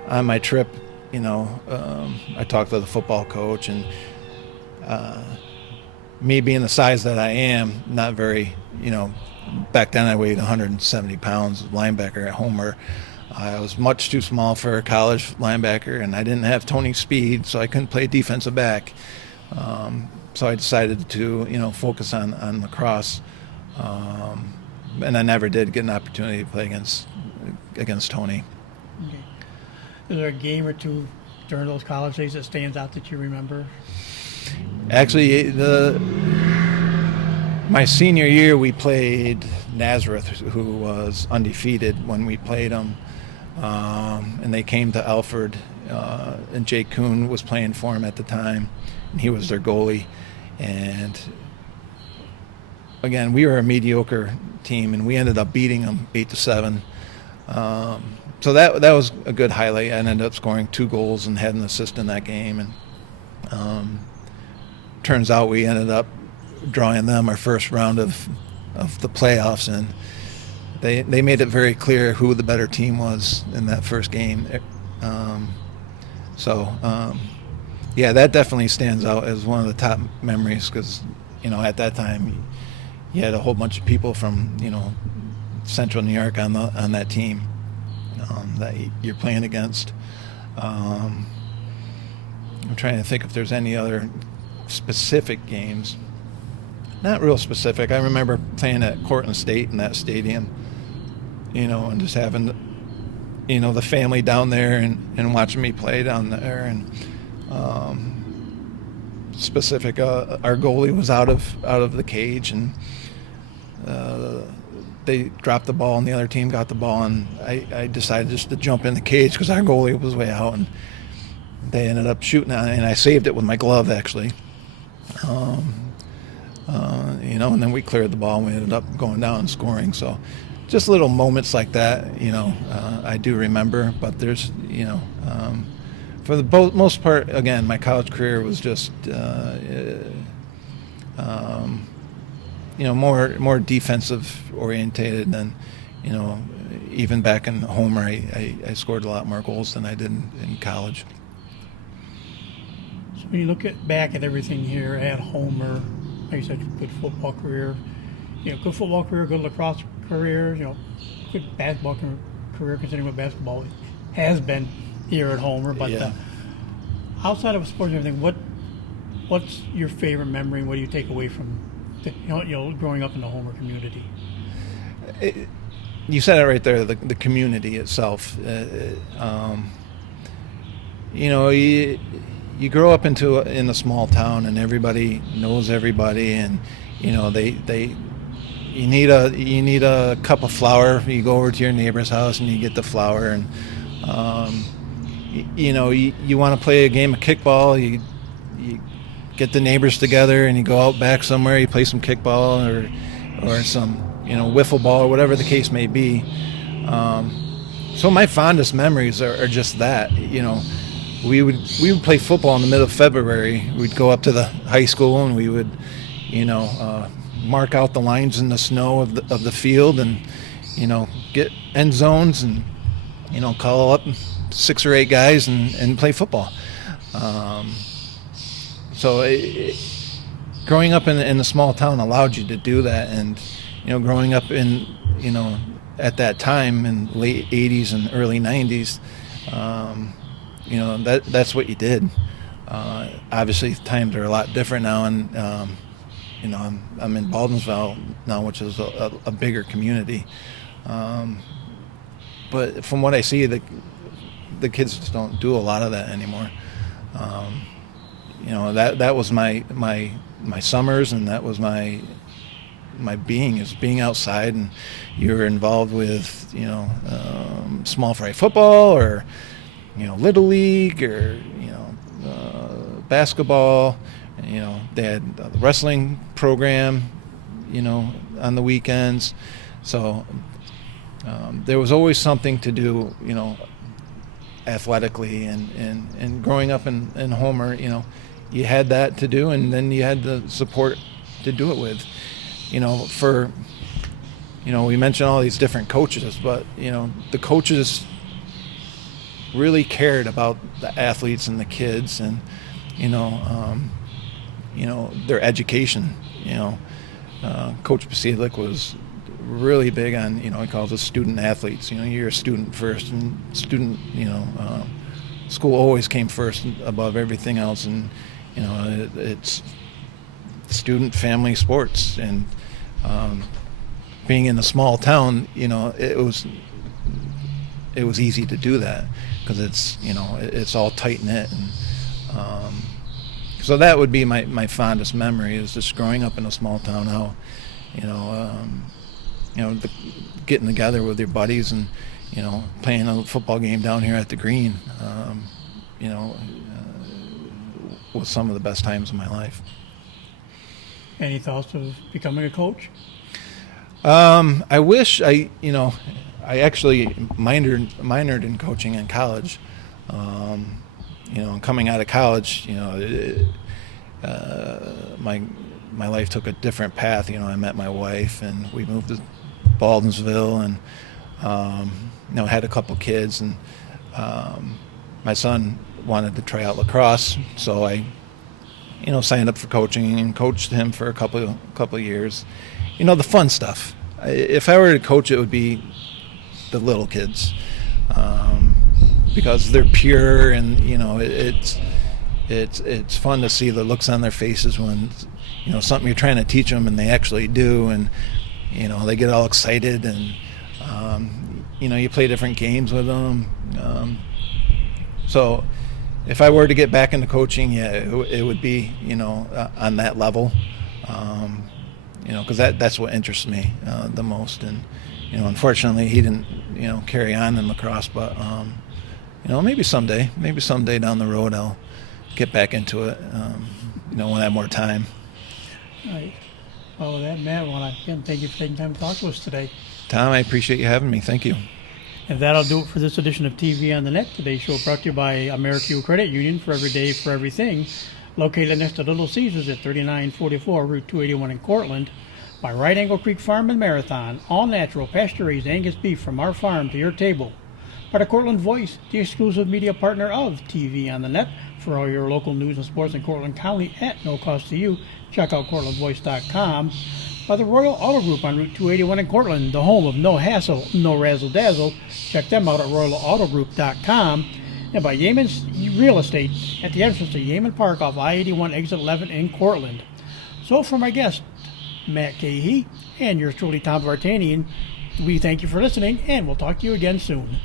on my trip, I talked to the football coach, and me being the size that I am, not very, back then I weighed 170 pounds, linebacker at Homer. I was much too small for a college linebacker, and I didn't have Tony's speed, so I couldn't play defensive back. So I decided to, focus on lacrosse, and I never did get an opportunity to play against Tony. Okay. Is there a game or two during those college days that stands out that you remember? Actually, my senior year, we played Nazareth, who was undefeated when we played them, and they came to Alfred, and Jake Kuhn was playing for him at the time, and he was their goalie. And again, we were a mediocre team, and we ended up beating them 8-7. So that was a good highlight. I ended up scoring 2 goals and had an assist in that game, and turns out we ended up drawing them our first round of the playoffs, and they made it very clear who the better team was in that first game. That definitely stands out as one of the top memories, because at that time you had a whole bunch of people from Central New York on that team that you're playing against. I'm trying to think if there's any other specific games. Not real specific. I remember playing at Cortland State in that stadium, and just having, the family down there and watching me play down there. And specific, our goalie was out of the cage, and they dropped the ball, and the other team got the ball, and I decided just to jump in the cage because our goalie was way out, and they ended up shooting on it, and I saved it with my glove, actually. And then we cleared the ball, and we ended up going down and scoring. So just little moments like that, I do remember. But there's, for the most part, again, my college career was just more defensive orientated than, even back in Homer, I scored a lot more goals than I did in college. So when you look back at everything here at Homer, like you said, good football career, good football career, good lacrosse career, good basketball career considering what basketball has been here at Homer. But outside of sports and everything, what's your favorite memory and what do you take away from growing up in the Homer community? You said it right there, the community itself. You grow up in a small town and everybody knows everybody, and you need a cup of flour. You go over to your neighbor's house and you get the flour, and you want to play a game of kickball. You get the neighbors together and you go out back somewhere. You play some kickball or some wiffle ball or whatever the case may be. So my fondest memories are just that. We would play football in the middle of February. We'd go up to the high school and we would mark out the lines in the snow of the field, and get end zones, and call up 6 or 8 guys and play football. So growing up in a small town allowed you to do that, and growing up in at that time in late 80s and early 90s, that's what you did. Obviously times are a lot different now, and I'm in Baldwinsville now, which is a bigger community. But from what I see, the kids just don't do a lot of that anymore. That was my summers, and that was my being outside, and you were involved with small fry football, or little league, or basketball. They had the wrestling program on the weekends, so there was always something to do athletically, and growing up in Homer, you had that to do, and then you had the support to do it with. We mentioned all these different coaches, but the coaches really cared about the athletes and the kids, and their education. Coach Pasilic was really big on, he calls us student athletes. You're a student first, and school always came first above everything else, and it's student family sports. And being in a small town, it was easy to do that, because it's all tight knit, and so that would be my fondest memory, is just growing up in a small town. How getting together with your buddies and playing a football game down here at the green, was some of the best times of my life. Any thoughts of becoming a coach? I wish I actually minored in coaching in college. Coming out of college, my life took a different path. I met my wife, and we moved to Baldwinsville, and had a couple kids, and my son wanted to try out lacrosse, so I signed up for coaching and coached him for a couple of years. The fun stuff. If I were to coach, it would be the little kids, because they're pure, and it's fun to see the looks on their faces when something you're trying to teach them and they actually do, and they get all excited, and you play different games with them. So if I were to get back into coaching, it would be on that level, because that's what interests me the most. And unfortunately he didn't carry on in lacrosse, but maybe someday down the road I'll get back into it, when I have more time. All right. Well, with that, Matt, I want to again thank you for taking time to talk to us today. Tom, I appreciate you having me. Thank you. And that'll do it for this edition of TV on the Net. Today's show brought to you by AmeriQ Credit Union, for every day, for everything. Located next to Little Caesars at 3944 Route 281 in Cortland. By Right Angle Creek Farm and Marathon, all natural, pasture-raised Angus beef from our farm to your table. By the Cortland Voice, the exclusive media partner of TV on the Net. For all your local news and sports in Cortland County at no cost to you, check out CortlandVoice.com. By the Royal Auto Group on Route 281 in Cortland, the home of no hassle, no razzle-dazzle. Check them out at RoyalAutoGroup.com. And by Yemen's Real Estate at the entrance to Yemen Park off I-81 Exit 11 in Cortland. So for my guest, Matt Caughey, and yours truly, Tom Vartanian, we thank you for listening, and we'll talk to you again soon.